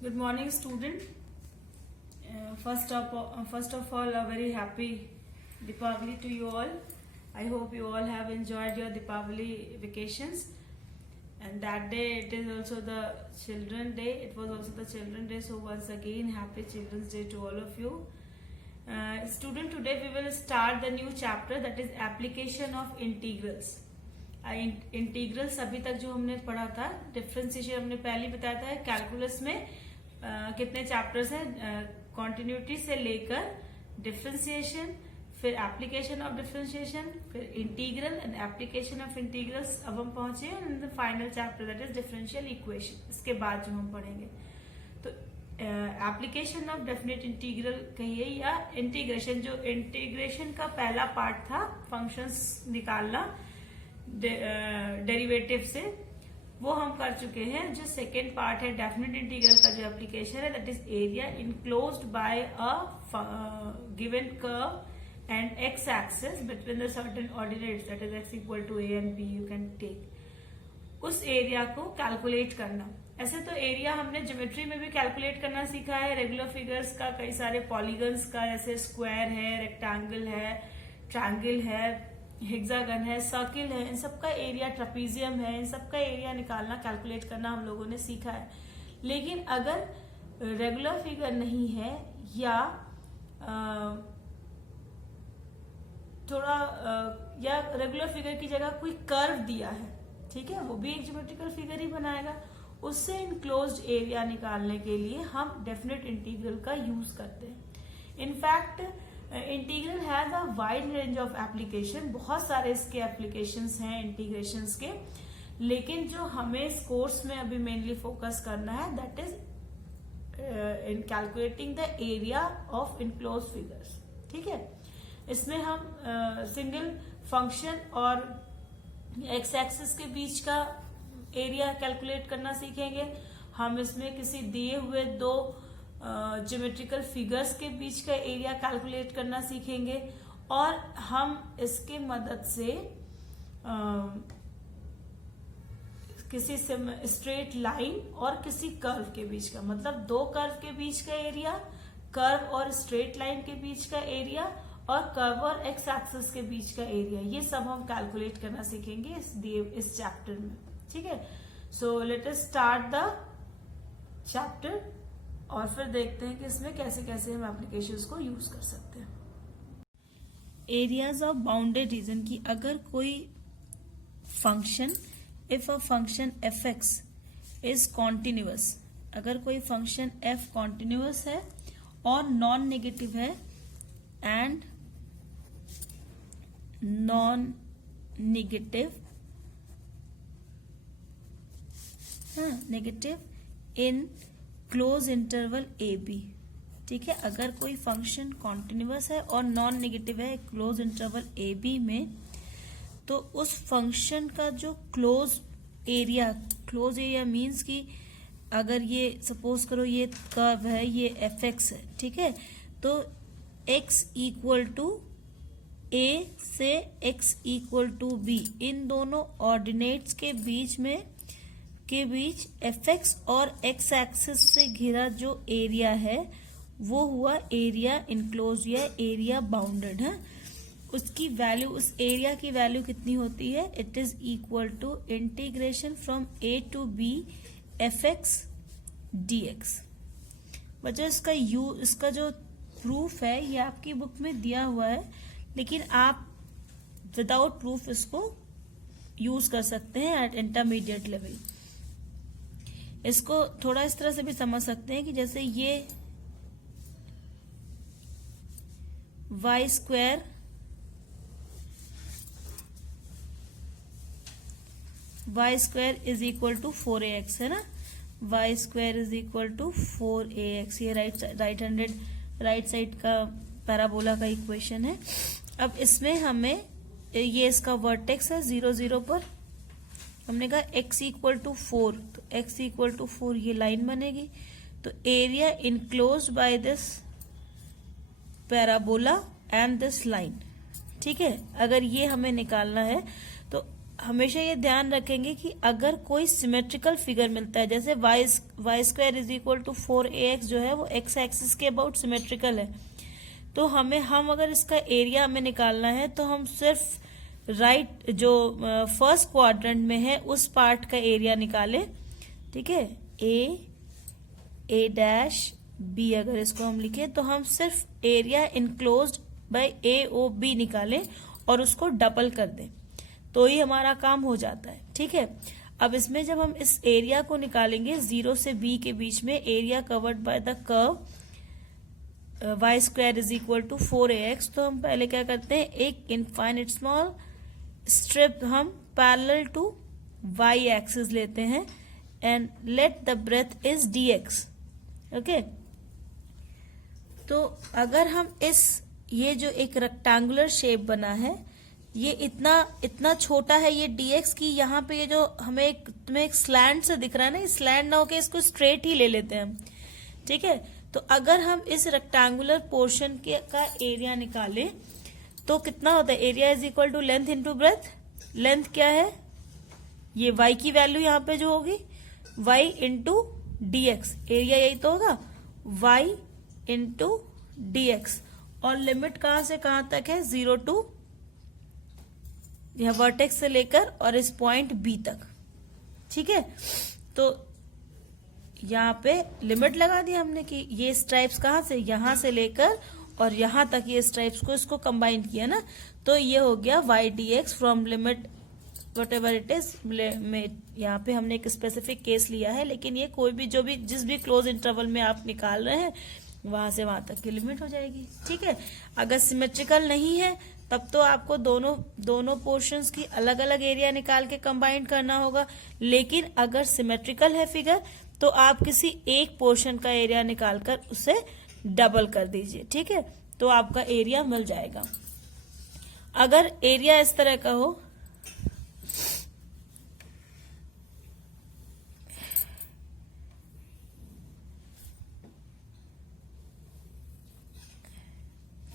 Good morning, student. First of all, a very happy Deepavali to you all. I hope you all have enjoyed your Deepavali vacations. And that day, it is also the Children Day. It was also the Children Day. So once again, happy Children's Day to all of you. Student, today we will start the new chapter, that is application of integrals. Integrals अभी तक जो हमने पढ़ा था, differentiation हमने पहले ही बताया था। कैलकुलस में कितने चैप्टर्स हैं, कॉन्टिन्यूटी से लेकर डिफरेंशिएशन, फिर एप्लीकेशन ऑफ डिफरेंशिएशन, फिर integral and application of integrals. अब हम पहुंचे in the final chapter, that is differential equation. इसके बाद जो हम पढ़ेंगे तो एप्लीकेशन ऑफ डेफिनेट इंटीग्रल कहिए या इंटीग्रेशन। जो इंटीग्रेशन का पहला पार्ट था, फंक्शंस निकालना डेरिवेटिव से, वो हम कर चुके हैं। जो सेकेंड पार्ट है डेफिनेट इंटीग्रल का जो एप्लीकेशन है, that is area enclosed by a given curve and X axis between the certain ordinates, that is X equal to A and B. You can take उस area को calculate करना। ऐसे तो area हमने geometry में भी calculate करना सीखा है, रेगुलर फिगर्स का, कई सारे पॉलीगन्स का, जैसे स्क्वायर है, रेक्टेंगल है, ट्रायंगल है, हेक्सागन है, सर्किल है, इन सबका एरिया, ट्रेपीजियम है, इन सबका एरिया निकालना, कैलकुलेट करना हम लोगों ने सीखा है। लेकिन अगर रेगुलर फिगर नहीं है या या रेगुलर फिगर की जगह कोई कर्व दिया है, ठीक है, वो भी एक ज्योमेट्रिकल फिगर ही बनाएगा, उससे इनक्लोज्ड एरिया निकालने के लिए हम डेफिनेट इंटीग्रल का यूज करते हैं। In fact integral has a wide range of application, बहुत सारे इसके एप्लीकेशंस हैं इंटीग्रेशंस के, लेकिन जो हमें इस कोर्स में अभी मेनली फोकस करना है, that is in calculating the area of enclose figures. ठीक है, इसमें हम सिंगल फंक्शन और एक्स एक्सिस के बीच का एरिया कैलकुलेट करना सीखेंगे। हम इसमें किसी दिए हुए दो ज्योमेट्रिकल फिगर्स के बीच का एरिया कैलकुलेट करना सीखेंगे, और हम इसके मदद से किसी स्ट्रेट लाइन और किसी कर्व के बीच का, मतलब दो कर्व के बीच का एरिया, कर्व और स्ट्रेट लाइन के बीच का एरिया, और कर्व और एक्स एक्सिस के बीच का एरिया, ये सब हम कैलकुलेट करना सीखेंगे इस चैप्टर में। ठीक है, so let us start the chapter और फिर देखते हैं कि इसमें कैसे कैसे हम एप्लीकेशंस को यूज कर सकते हैं। एरियाज ऑफ बाउंडेड रीजन की अगर कोई function, if a function F X is continuous, अगर कोई फंक्शन एफ कॉन्टिन्यूअस है और नॉन नेगेटिव है and non negative in closed interval A B. ठीक है, अगर कोई फंक्शन कॉन्टिन्यूअस है और नॉन नेगेटिव है क्लोज इंटरवल ए बी में, तो उस फंक्शन का जो क्लोज एरिया मीन्स कि अगर ये सपोज करो ये कर्व है, ये एफ एक्स है, ठीक है, तो x इक्वल टू ए से x इक्वल टू बी, इन दोनों ऑर्डिनेट्स के बीच एफ एक्स और एक्स एक्सिस से घिरा जो एरिया है वो हुआ एरिया इनक्लोज या एरिया बाउंडेड है। उसकी वैल्यू, उस एरिया की वैल्यू कितनी होती है, it is equal to integration from A to B F X D X. बच्चों इसका जो प्रूफ है ये आपकी बुक में दिया हुआ है, लेकिन आप विदाउट प्रूफ इसको यूज कर सकते हैं एट इंटरमीडिएट लेवल। इसको थोड़ा इस तरह से भी समझ सकते हैं कि जैसे ये y square is equal to 4ax है ना, y square is equal to 4ax, ये राइट साइड का पैराबोला का इक्वेशन है। अब इसमें हमें ये इसका वर्टेक्स है 0 0 पर, हमने कहा x इक्वल टू 4, तो x इक्वल टू 4 ये लाइन बनेगी, तो area enclose by this parabola and this line. ठीक है, अगर ये हमें निकालना है तो हमेशा ये ध्यान रखेंगे कि अगर कोई सिमेट्रिकल फिगर मिलता है, जैसे Y square is equal to 4ax जो है वो एक्स एक्सिस के अबाउट सिमेट्रिकल है, तो हम अगर इसका एरिया हमें निकालना है तो हम सिर्फ राइट जो फर्स्ट क्वाड्रेंट में है उस पार्ट का एरिया निकालें, ठीक है। ए डैश बी अगर इसको हम लिखें तो हम सिर्फ area enclosed by A O B निकालें और उसको डबल कर दें, तो ही हमारा काम हो जाता है, ठीक है। अब इसमें जब हम इस एरिया को निकालेंगे 0 से b के बीच में, area covered by the curve Y square is equal to 4ax, तो हम पहले क्या करते हैं, एक इनफाइनाइट स्मॉल स्ट्रिप हम पैरेलल टू वाई एक्सिस लेते हैं and let the breadth is dx, okay. तो अगर हम ये जो एक रेक्टेंगुलर शेप बना है, ये इतना छोटा है ये dx की, यहाँ पे ये जो तुम्हें एक स्लैंड से दिख रहा है ना, ये स्लैंड ना होके इसको स्ट्रेट ही ले लेते हैं हम, ठीक है। तो अगर हम इस रेक्टेंगुलर पोर्शन का एरिया निकालें तो कितना होता है, area is equal to length into breadth. Length क्या है, ये y की वैल्यू यहाँ पे जो होगी y इंटू dx, एरिया यही तो होगा y इंटू dx, और लिमिट कहां से कहां तक है, 0 टू यह वर्टेक्स से लेकर और इस पॉइंट बी तक, ठीक है। तो यहाँ पे लिमिट लगा दी हमने कि ये स्ट्राइप्स कहाँ से, यहां से लेकर और यहां तक ये स्ट्राइप्स को इसको कंबाइन किया ना, तो ये हो गया y dx from limit what ever it is. यहाँ पे हमने एक स्पेसिफिक केस लिया है, लेकिन ये कोई भी जिस भी क्लोज इंटरवल में आप निकाल रहे हैं वहां से वहां तक की लिमिट हो जाएगी, ठीक है। अगर सिमेट्रिकल नहीं है तब तो आपको दोनों पोर्शंस की अलग अलग एरिया निकाल के कंबाइन करना होगा, लेकिन अगर सिमेट्रिकल है फिगर तो आप किसी एक पोर्शन का एरिया निकालकर उसे डबल कर दीजिए, ठीक है, तो आपका एरिया मिल जाएगा। अगर एरिया इस तरह का हो,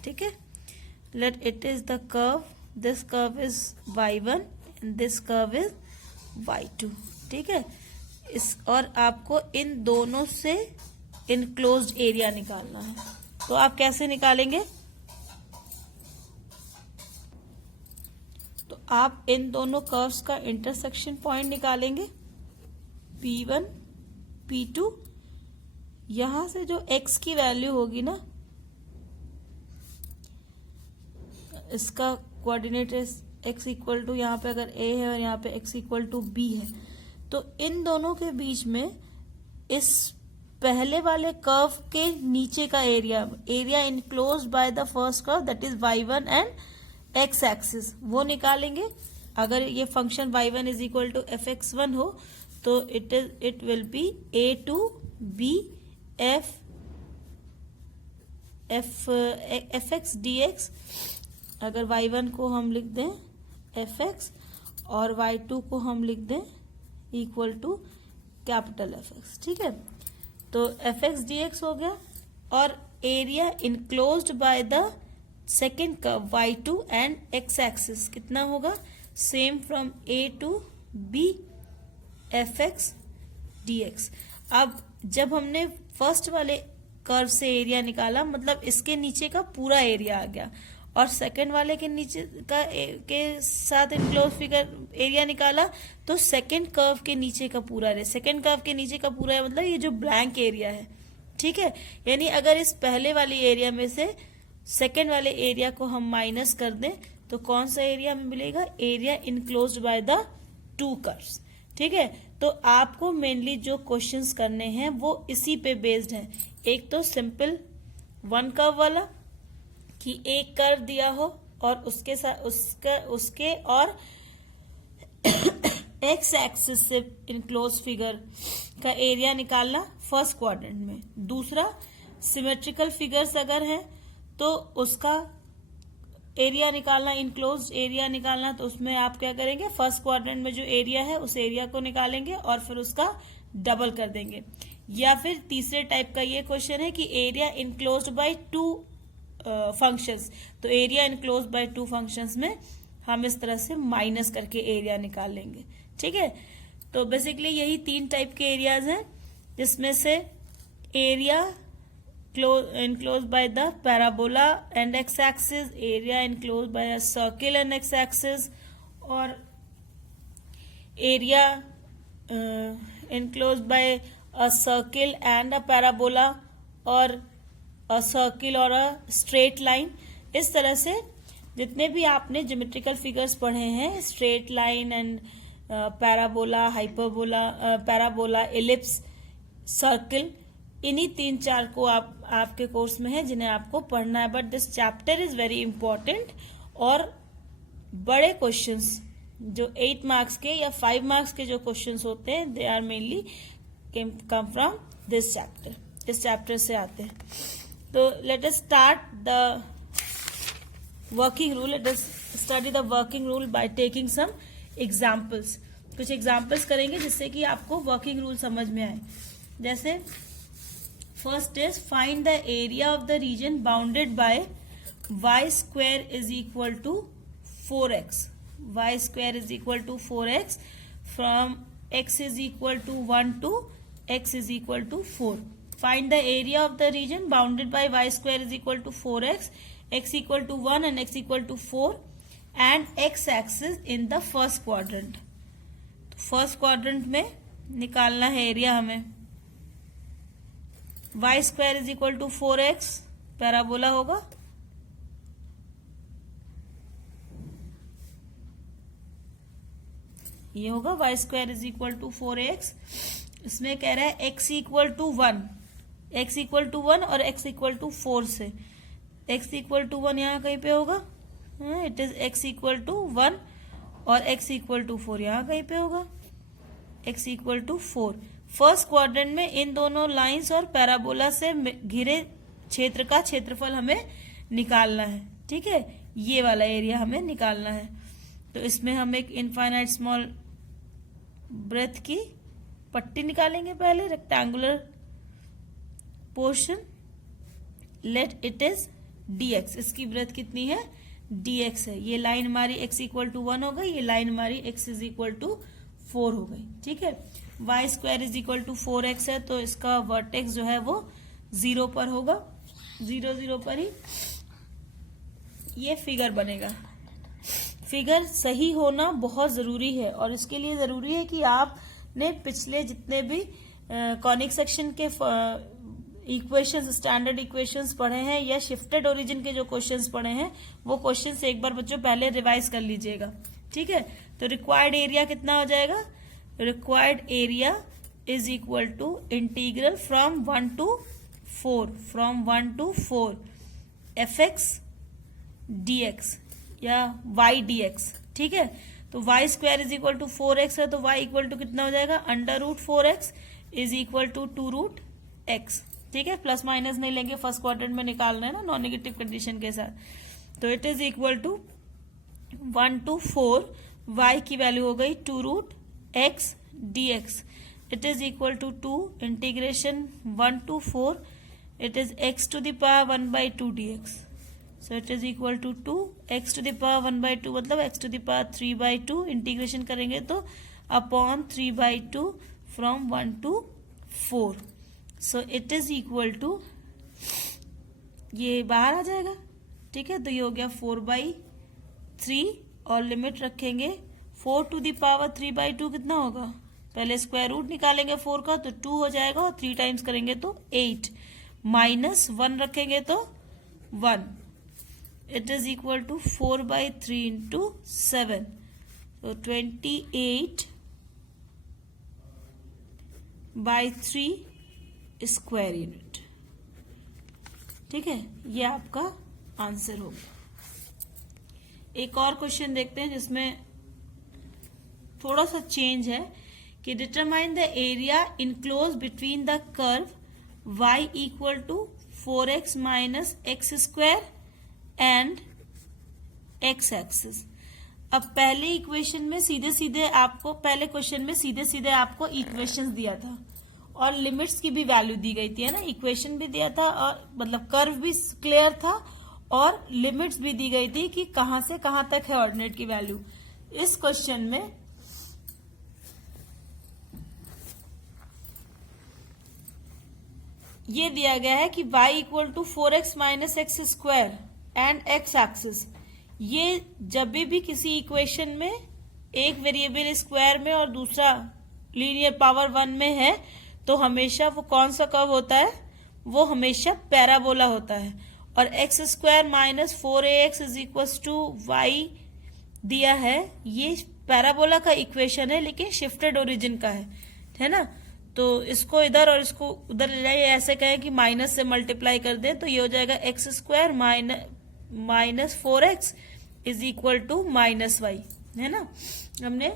ठीक है, let it is the curve, this curve is y1 and this curve is y2, ठीक है। और आपको इन दोनों से इनक्लोज्ड एरिया निकालना है, तो आप कैसे निकालेंगे, तो आप इन दोनों कर्व्स का इंटरसेक्शन पॉइंट निकालेंगे, P1 P2, यहां से जो x की वैल्यू होगी ना, इसका कोऑर्डिनेट x इक्वल टू, यहाँ पे अगर a है और यहाँ पे x इक्वल टू b है, तो इन दोनों के बीच में इस पहले वाले कर्व के नीचे का area enclosed by the first curve that is y1 and x axis, वो निकालेंगे। अगर ये function y1 is equal to fx1 हो तो it will be a to b fx dx। अगर y1 को हम लिख दें fx और y2 को हम लिख दें इक्वल टू कैपिटल fx, ठीक है। तो fx dx हो गया, और area enclosed by the second curve y2 and x axis कितना होगा, same from a to b fx dx। अब जब हमने फर्स्ट वाले कर्व से एरिया निकाला, मतलब इसके नीचे का पूरा एरिया आ गया, और सेकंड वाले के नीचे के साथ इनक्लोज फिगर एरिया निकाला तो सेकंड कर्व के नीचे का पूरा है, सेकंड कर्व के नीचे का पूरा है, मतलब ये जो ब्लैंक एरिया है, ठीक है। यानी अगर इस पहले वाली एरिया में से सेकंड वाले एरिया को हम माइनस कर दें तो कौन सा एरिया हमें मिलेगा, area enclosed by the two curves, ठीक है। तो आपको मेनली जो क्वेश्चंस करने हैं वो इसी पे बेस्ड हैं। एक तो सिंपल वन कर्व वाला कि एक कर्व दिया हो और उसके साथ उसके और एक्स एक्सिस से इनक्लोज फिगर का एरिया निकालना फर्स्ट क्वाड्रेंट में। दूसरा, सिमेट्रिकल फिगर्स अगर है तो उसका एरिया निकालना, इनक्लोज एरिया निकालना, तो उसमें आप क्या करेंगे, फर्स्ट क्वाड्रेंट में जो एरिया है उस एरिया को निकालेंगे और फिर उसका डबल कर देंगे। या फिर तीसरे टाइप का ये क्वेश्चन है कि area enclosed by two functions, तो area enclosed by two functions में हम इस तरह से माइनस करके एरिया निकाल लेंगे। ठीक है, तो बेसिकली यही 3 टाइप के एरियाज हैं, जिसमें से area enclosed by the parabola and x-axis, area enclosed by a circle and x-axis, और area enclosed by a circle and a parabola, और a circle और a straight line। इस तरह से जितने भी आपने ज्योमेट्रिकल फिगर्स पढ़े हैं, straight line and parabola, hyperbola, parabola, ellipse, circle, इन्हीं 3-4 को आपके कोर्स में है जिन्हें आपको पढ़ना है। But this chapter is very important, और बड़े क्वेश्चंस जो 8 मार्क्स के या 5 मार्क्स के जो क्वेश्चंस होते हैं, they are mainly come from this chapter, इस चैप्टर से आते हैं। तो let us start the working rule. Let us study the working rule by taking some examples. कुछ एग्जाम्पल्स करेंगे जिससे कि आपको वर्किंग रूल समझ में आए। जैसे first is find the area of the region bounded by y square is equal to 4x। y square is equal to 4x from x is equal to 1 to x is equal to 4। Find the area of the region bounded by y square is equal to 4x, x equal to 1 and x equal to 4 and x axis in the first quadrant. First quadrant में निकालना है area हमें। y square is equal to 4x parabola होगा, ये होगा y square is equal to 4x। इसमें कह रहा है x equal to 1, x equal to 1 और x इक्वल टू 4 से। x इक्वल टू 1 यहाँ कहीं पे होगा, it is x equal to 1, और x इक्वल टू 4 यहाँ कहीं पे होगा, x equal to 4। First quadrant में इन दोनों लाइंस और पैराबोला से घिरे क्षेत्र का क्षेत्रफल हमें निकालना है। ठीक है, ये वाला एरिया हमें निकालना है। तो इसमें हम एक इनफाइनाइट स्मॉल ब्रेथ की पट्टी निकालेंगे पहले, rectangular portion. Let it is dx, इसकी ब्रेथ कितनी है, dx है। ये लाइन हमारी x इक्वल टू 1 हो गई, ये लाइन हमारी x इज इक्वल टू 4 हो गई। ठीक है, y square is equal to 4x है, तो इसका वर्टेक्स जो है वो 0 पर होगा, 0 0 पर ही ये फिगर बनेगा। फिगर सही होना बहुत जरूरी है, और इसके लिए जरूरी है कि आपने पिछले जितने भी कॉनिक सेक्शन के इक्वेशंस, स्टैंडर्ड इक्वेशंस पढ़े हैं या शिफ्टेड ओरिजिन के जो क्वेश्चंस पढ़े हैं, वो क्वेश्चंस एक बार बच्चों पहले रिवाइज कर लीजिएगा। ठीक है, तो रिक्वायर्ड एरिया कितना हो जाएगा, required area is equal to integral from 1 to 4 fx dx या y dx। ठीक है, तो y square is equal to 4x है, तो y इक्वल टू कितना हो जाएगा, under root 4x is equal to 2 root x। ठीक है, प्लस माइनस नहीं लेंगे, फर्स्ट क्वाड्रेंट में निकालना है ना, नॉन नेगेटिव कंडीशन के साथ। तो it is equal to 1 to 4, y की वैल्यू हो गई 2 root x dx। It is equal to 2 integration 1 to 4, it is x to the power 1 by 2 dx। So it is equal to 2 x to the power 1 by 2 मतलब x to the power 3 by 2। Integration करेंगे तो upon 3 by 2 from 1 to 4। So it is equal to, ये बाहर आ जाएगा। ठीक है, तो ये हो गया 4 बाई 3, और लिमिट रखेंगे 4 टू द पावर 3 बाई 2 कितना होगा, पहले स्क्वायर रूट निकालेंगे 4 का, तो 2 हो जाएगा, और 3 टाइम्स करेंगे तो 8, माइनस 1 रखेंगे तो 1। It is equal to 4 by 3 into 7, तो 28 बाई 3 स्क्वायर यूनिट। ठीक है, ये आपका आंसर होगा। एक और क्वेश्चन देखते हैं जिसमें थोड़ा सा चेंज है कि determine the area enclose between the curve y equal to 4x minus x square and x axis. अब पहले इक्वेशन में सीधे सीधे आपको, पहले क्वेश्चन में सीधे सीधे आपको इक्वेशंस दिया था और लिमिट्स की भी वैल्यू दी गई थी, है ना, इक्वेशन भी दिया था, और मतलब कर्व भी क्लियर था और लिमिट्स भी दी गई थी कि कहां से कहां तक है ऑर्डिनेट की वैल्यू। इस क्वेश्चन में ये दिया गया है कि y equal to 4x minus x square and x axis. ये जब भी किसी इक्वेशन में एक वेरिएबल स्क्वायर में और दूसरा लीनियर पावर 1 में है तो हमेशा वो कौन सा कर्व होता है, वो हमेशा पैराबोला होता है। और x square minus 4ax is equal to y दिया है, ये पैराबोला का इक्वेशन है लेकिन शिफ्टेड ओरिजिन का है ना। तो इसको इधर और इसको उधर ले जाइए, ऐसे कहें कि माइनस से मल्टीप्लाई कर दें तो ये हो जाएगा x square minus 4x is equal to minus y, है ना। हमने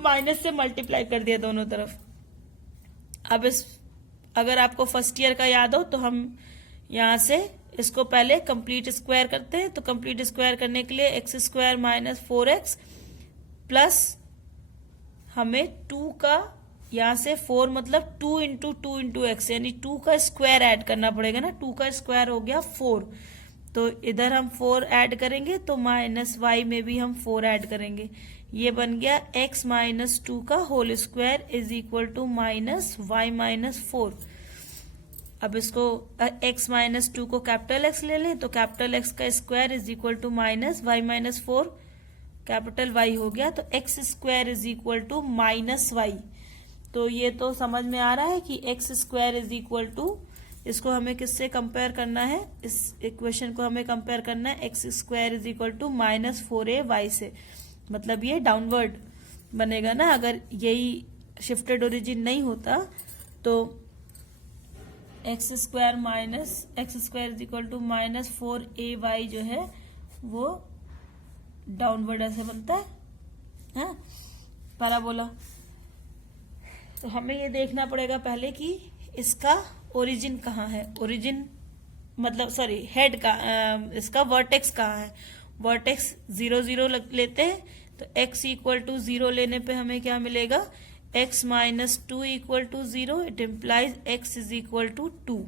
माइनस से मल्टीप्लाई कर दिया दोनों तरफ। अब अगर आपको फर्स्ट ईयर का याद हो तो हम यहां से इसको पहले कंप्लीट स्क्वायर करते हैं। तो कंप्लीट स्क्वायर करने के लिए x square minus 4x plus हमें 2 का यहां से 4 मतलब 2 इंटू एक्स यानी 2 का स्क्वायर ऐड करना पड़ेगा ना। 2 का स्क्वायर हो गया 4, तो इधर हम 4 ऐड करेंगे तो माइनस वाई में भी हम 4 ऐड करेंगे। ये बन गया x माइनस 2 का whole square is equal to minus y minus 4। अब इसको x माइनस 2 को कैपिटल x ले लें तो कैपिटल x का square is equal to minus y minus 4 capital y हो गया। तो x square is equal to minus y. तो ये तो समझ में आ रहा है कि x square is equal to, इसको हमें किससे कंपेयर करना है, इस इक्वेशन को हमें कंपेयर करना है x square is equal to minus 4ay से। मतलब ये डाउनवर्ड बनेगा ना। अगर यही शिफ्टेड ओरिजिन नहीं होता तो x square is equal to minus 4ay जो है वो डाउनवर्ड ऐसे बनता है पैराबोला। तो हमें ये देखना पड़ेगा पहले कि इसका ओरिजिन कहाँ है, ओरिजिन मतलब सॉरी हेड का, इसका वर्टेक्स कहाँ है। वर्टेक्स 0 0 लेते हैं तो x इक्वल टू 0 लेने पे हमें क्या मिलेगा, x minus 2 equal to 0, it implies x is equal to 2।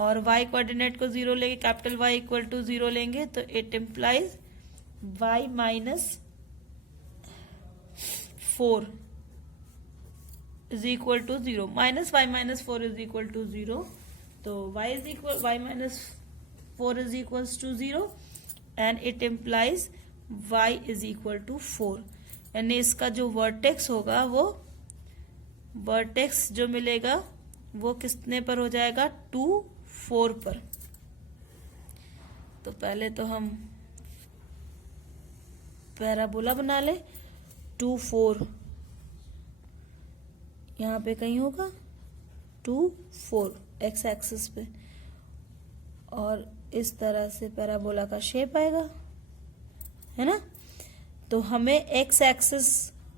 और y कोऑर्डिनेट को 0 लेंगे, कैपिटल Y इक्वल टू 0 लेंगे तो it implies y minus 4 is equal to 0, minus y minus 4 is equal to 0। तो y minus 4 is equal to 0 and it implies y is equal to 4। यानी इसका जो vertex होगा वो वर्टेक्स जो मिलेगा वो कितने पर हो जाएगा, 2 4 पर। तो पहले तो हम पैराबोला बना ले। 2 4 यहाँ पे कहीं होगा 2 4 एक्स एक्सिस पे, और इस तरह से पैराबोला का शेप आएगा, है ना। तो हमें एक्स एक्सिस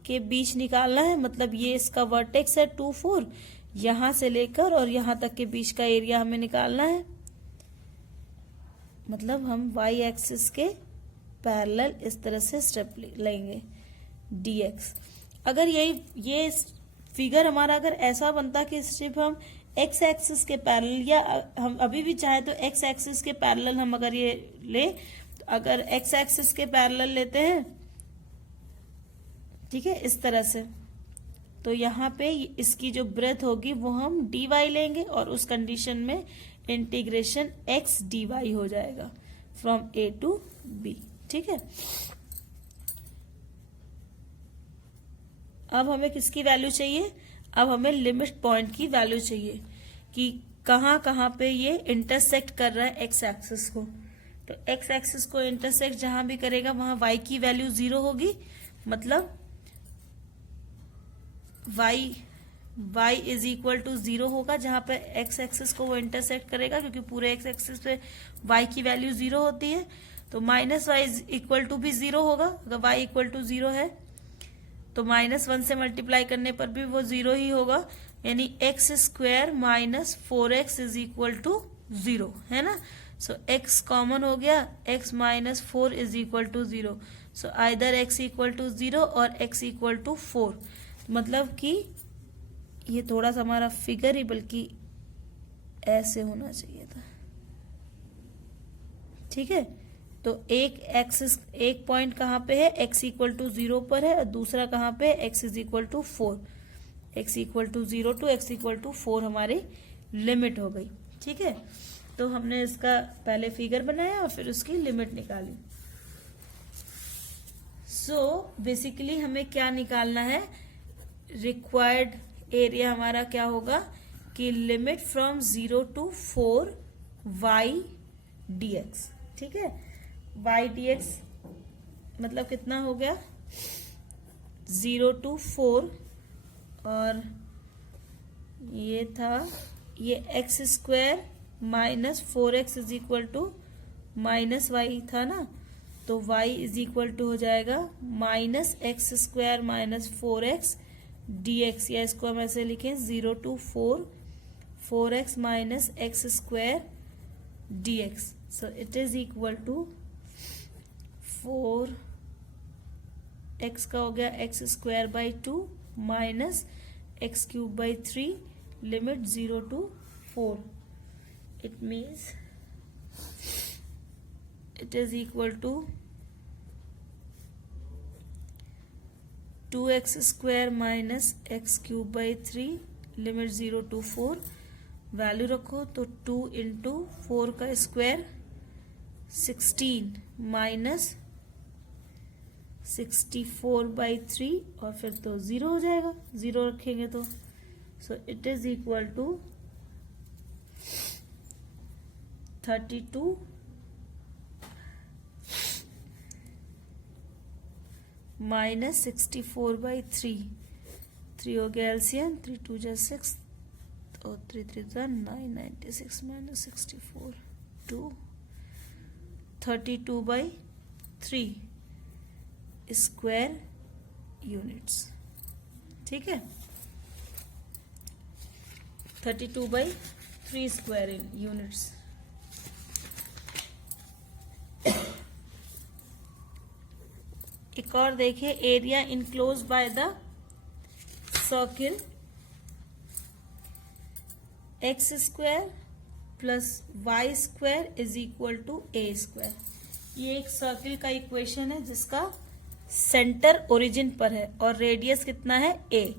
के बीच निकालना है, मतलब ये इसका वर्टेक्स है 2 4, यहां से लेकर और यहां तक के बीच का एरिया हमें निकालना है। मतलब हम वाई एक्सिस के पैरेलल इस तरह से स्टेप लेंगे dx। अगर ये फिगर हमारा अगर ऐसा बनता कि सिर्फ हम एक्स एक्सिस के पैरेलल, या हम अभी भी चाहे तो एक्स एक्सिस के पैरेलल हम अगर ये ले, तो अगर एक्स एक्सिस के पैरेलल लेते हैं, ठीक है, इस तरह से, तो यहाँ पे इसकी जो ब्रेथ होगी वो हम dy लेंगे और उस कंडीशन में इंटीग्रेशन x dy हो जाएगा फ्रॉम a टू b, ठीक है। अब हमें किसकी वैल्यू चाहिए, अब हमें लिमिट पॉइंट की वैल्यू चाहिए कि कहाँ कहाँ पे ये इंटरसेक्ट कर रहा है एक्स एक्सिस को। तो एक्स एक्सिस को इंटरसेक्ट जहां भी करेगा वहां y की वैल्यू 0 होगी, मतलब y इज इक्वल टू 0 होगा जहां पे एक्स एक्सिस को वो इंटरसेक्ट करेगा, क्योंकि पूरे एक्स एक्सिस पे y की वैल्यू 0 होती है। तो minus y is equal to भी 0 होगा, अगर y इक्वल टू 0 है तो -1 से मल्टीप्लाई करने पर भी वो 0 ही होगा, यानी x square minus 4x is equal to 0, है ना। सो x कॉमन हो गया, x minus 4 is equal to 0। So either x equal to 0 और x इक्वल टू 4। मतलब कि ये थोड़ा सा हमारा फिगर ही बल्कि ऐसे होना चाहिए था, ठीक है। तो एक पॉइंट कहाँ पे है, x इक्वल टू 0 पर है, और दूसरा कहाँ पे है, x is equal to 4। x equal to 0 to x equal to 4 हमारी लिमिट हो गई। ठीक है, तो हमने इसका पहले फिगर बनाया और फिर उसकी लिमिट निकाली। सो बेसिकली हमें क्या निकालना है, रिक्वायर्ड एरिया हमारा क्या होगा कि limit from 0 to 4 y dx। ठीक है, y dx मतलब कितना हो गया, 0 टू 4, और ये था ये x square minus 4x is equal to minus y था ना, तो y इज इक्वल टू हो जाएगा minus x square minus 4x dx, या इसको हम ऐसे लिखें 0 to 4x minus x square dx। So it is equal to 4x का हो गया x square by 2 minus x cube by 3, limit 0 to 4। It means it is equal to 2x square minus x cube by 3, limit 0 to 4। Value रखो तो 2 into 4 का square 16 minus 64 by 3, और फिर तो 0 हो जाएगा, 0 रखेंगे तो। So it is equal to 32 minus 64 by 3 हो गया एलसीएम, 3 2 जा 6 और 3 3 जा 9, 96 माइनस 64 2, 32 बाई 3 स्क्वायर यूनिट्स। ठीक है, 32 बाई 3 स्क्वायर यूनिट्स। एक और देखिए, area enclose by the circle x square plus y square is equal to a square. ये एक सर्किल का इक्वेशन है जिसका सेंटर ओरिजिन पर है और रेडियस कितना है, ए।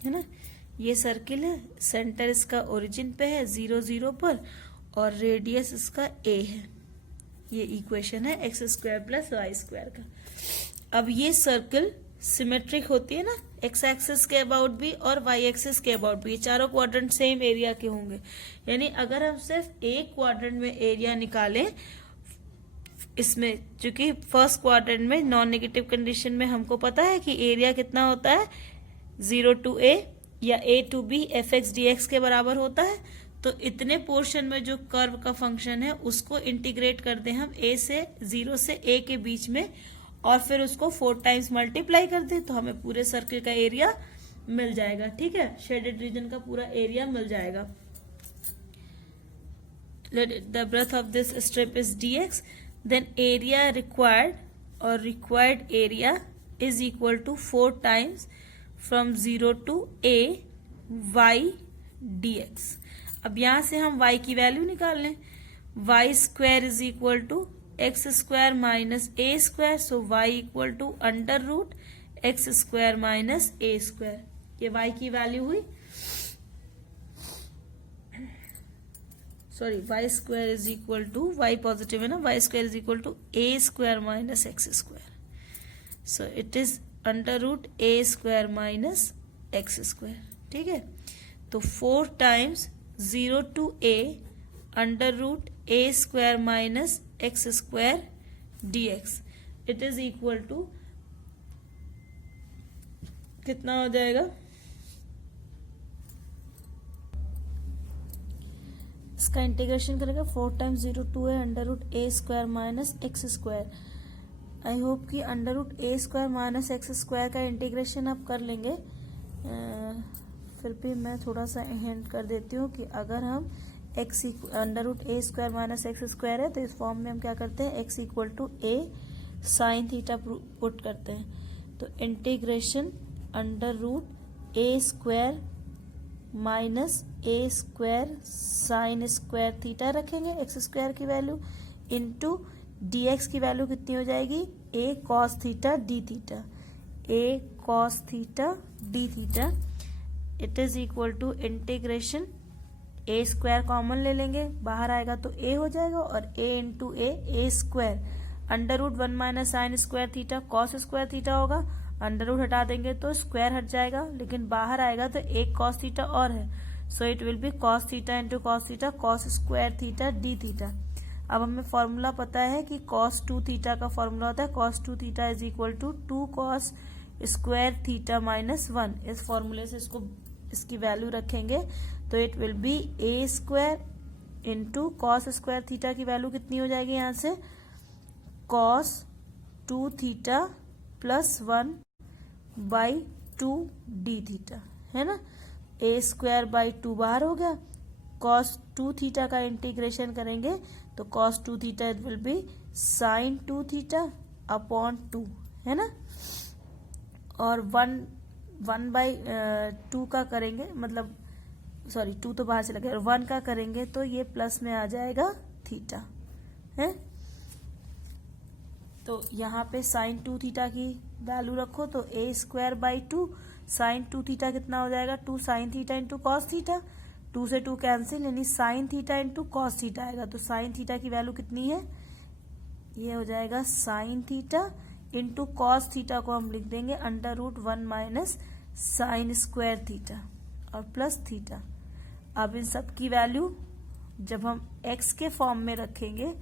है ना, ये सर्किल है, सेंटर इसका ओरिजिन पे है 0 0 पर, और रेडियस इसका ए है। ये इक्वेशन है x square plus y square का। अब ये सर्किल सिमेट्रिक होती है ना, एक्स एक्सिस के अबाउट भी और वाई एक्सिस के अबाउट भी, चारों क्वाड्रेंट सेम एरिया के होंगे। यानी अगर हम सिर्फ एक क्वाड्रेंट में एरिया निकालें, इसमें चूंकि फर्स्ट क्वाड्रेंट में नॉन नेगेटिव कंडीशन में हमको पता है कि एरिया कितना होता है, 0 टू a या a to b fx dx के बराबर होता है। तो इतने पोर्शन में जो कर्व का फंक्शन है उसको इंटीग्रेट कर दें हम a से 0 से a के बीच में, और फिर उसको 4 टाइम्स मल्टीप्लाई कर दें, तो हमें पूरे सर्किल का एरिया मिल जाएगा। ठीक है, शेडेड रीजन का पूरा एरिया मिल जाएगा। The breadth of this strip is dx, then area required और required area is equal to 4 times from 0 to a y dx। अब यहां से हम y की वैल्यू निकाल लें, y square is equal to x square minus a square, so y equal to under root x square minus a square. ये y की value हुई, sorry y square is equal to, y positive है ना, y square is equal to a square minus x square, so it is under root a square minus x square. ठीक है, तो 4 times 0 to a under root a square minus x square dx, it is equal to कितना हो जाएगा, इसका integration करेगा 4 times 0 to a under root a square minus x square. I hope कि under root a square minus x square का integration आप कर लेंगे। फिर भी मैं थोड़ा सा हिंट कर देती हूँ कि अगर हम x under root a square minus x square है, तो इस फॉर्म में हम क्या करते हैं, x equal to a sine theta put करते हैं। तो integration under root a square minus a square sine square theta रखेंगे एक्स स्क्वायर की वैल्यू, इंटू डी एक्स की वैल्यू कितनी हो जाएगी, a cos theta d theta, a cos theta d theta. It is equal to integration A square common ले लेंगे, बाहर आएगा तो ए हो जाएगा, और a into a square under root 1 minus sine square theta cos square theta होगा, under root हटा देंगे तो स्क्वायर हट जाएगा, लेकिन बाहर आएगा तो एक कॉस थीटा और है, सो it will B cos theta into cos theta cos square theta d theta. अब हमें फॉर्मूला पता है कि cos 2 थीटा का फॉर्मूला होता है cos 2 theta is equal to 2 cos square theta minus 1। इस फॉर्मूले से इसकी वैल्यू रखेंगे तो it will be a square into cos square theta की वैल्यू कितनी हो जाएगी यहाँ से, cos 2 theta plus 1 by 2 d theta, है ना। ए स्क्वायर बाई 2 बाहर हो गया, cos 2 थीटा का इंटीग्रेशन करेंगे तो cos 2 theta it will B sin 2 theta upon 2, है ना। और 1 बाई 2 का करेंगे, मतलब सॉरी 2 तो बाहर से लगे, 1 का करेंगे तो ये प्लस में आ जाएगा थीटा, है। तो यहाँ पे sin 2 थीटा की वैल्यू रखो तो ए स्क्वायर बाई 2 sin 2 थीटा कितना हो जाएगा, 2 sin theta into cos theta, 2 से 2 कैंसिल, यानी sign theta into cos theta आएगा। तो साइन थीटा की वैल्यू कितनी है, ये हो जाएगा sine theta into cos theta को हम लिख देंगे under root 1 minus sine square theta और प्लस थीटा। अब इन सब की वैल्यू जब हम एक्स के फॉर्म में रखेंगे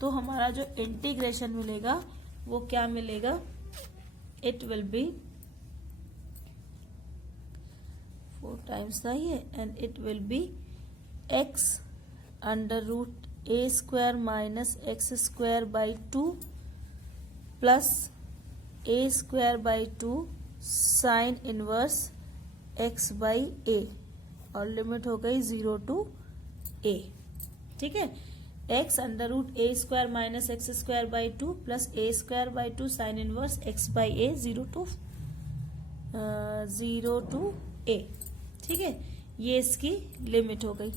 तो हमारा जो इंटीग्रेशन मिलेगा वो क्या मिलेगा, इट विल बी 4 times था ये, and it will be x under root a square minus x square by 2 plus a square by 2 sine inverse x by a, और लिमिट हो गई 0 टू a, ठीक है। x under root a square minus x square by 2 plus a square by 2 sine inverse x by a 0 to a, ठीक है। ये इसकी limit हो गई।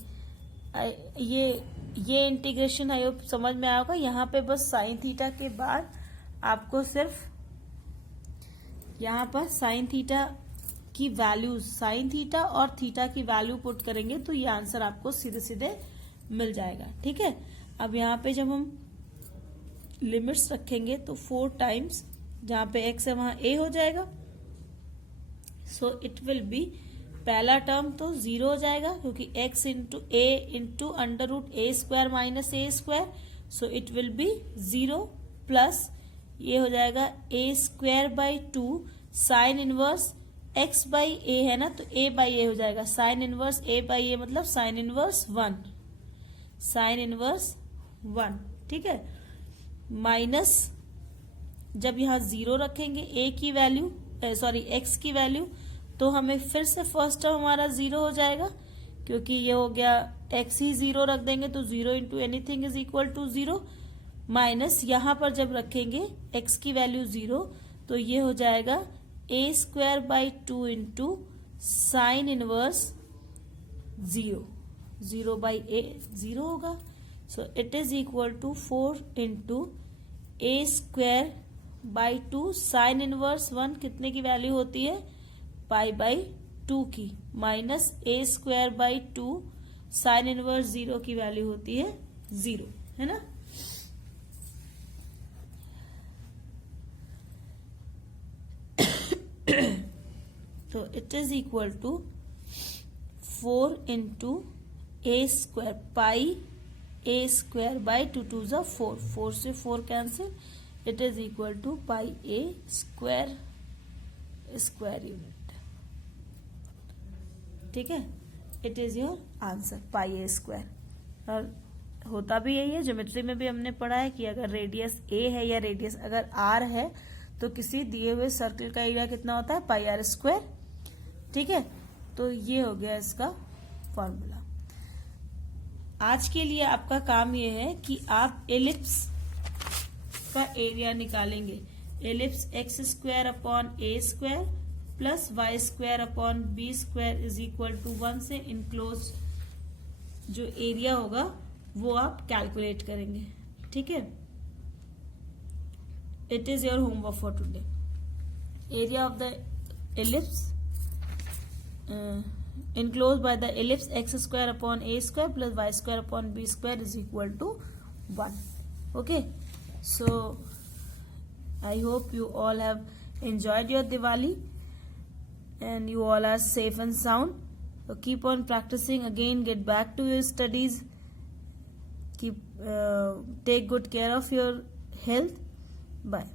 ये इंटीग्रेशन आई होप समझ में आया होगा। यहाँ पे बस साइन थीटा के बाद आपको सिर्फ यहाँ पर साइन थीटा की वैल्यूज, साइन थीटा और थीटा की वैल्यू पुट करेंगे तो ये आंसर आपको सीधे सीधे मिल जाएगा, ठीक है। अब यहाँ पे जब हम लिमिट्स रखेंगे तो 4 टाइम्स जहाँ पे x है वहां a हो जाएगा, सो इट विल बी, पहला टर्म तो 0 हो जाएगा क्योंकि x into a into under root a square minus a square, so it will be 0 plus ये हो जाएगा a square by 2 sine inverse x by a, है ना, तो a बाई ए हो जाएगा, sine inverse a by a मतलब sine inverse 1, sign inverse 1, ठीक है। माइनस जब यहाँ 0 रखेंगे a की वैल्यू, सॉरी x की वैल्यू, तो हमें फिर से फर्स्ट टर्म हमारा 0 हो जाएगा क्योंकि ये हो गया x ही 0 रख देंगे तो 0 into anything is equal to 0, minus यहाँ पर जब रखेंगे x की वैल्यू 0 तो ये हो जाएगा a square by 2 into sine inverse 0 by a 0 होगा, so it is equal to 4 into a square by 2 sine inverse 1 कितने की वैल्यू होती है, पाई बाई 2 की, minus a square by 2 sine inverse 0 की वैल्यू होती है 0, है ना। तो it is equal to 4 into a square pi a square by 2 2 जा 4, 4 से 4 cancel, it is equal to pi a square unit, ठीक है। It is your answer pi a square. और होता भी यही है, ज्योमेट्री में भी हमने पढ़ा है कि अगर रेडियस ए है या रेडियस अगर आर है तो किसी दिए हुए सर्कल का एरिया कितना होता है, पाई आर स्क्वायर, ठीक है। तो ये हो गया इसका फॉर्मूला। आज के लिए आपका काम ये है कि आप एलिप्स का एरिया निकालेंगे. Ellipse x square upon a square plus y square upon b square is equal to 1 से इनक्लोज जो एरिया होगा वो आप कैलकुलेट करेंगे. ठीक है. It is your homework for today. Area of the ellipse enclosed by the ellipse x square upon a square plus y square upon b square is equal to 1. Okay, so I hope you all have enjoyed your Diwali and you all are safe and sound. So keep on practicing again, get back to your studies, take good care of your health. Bye.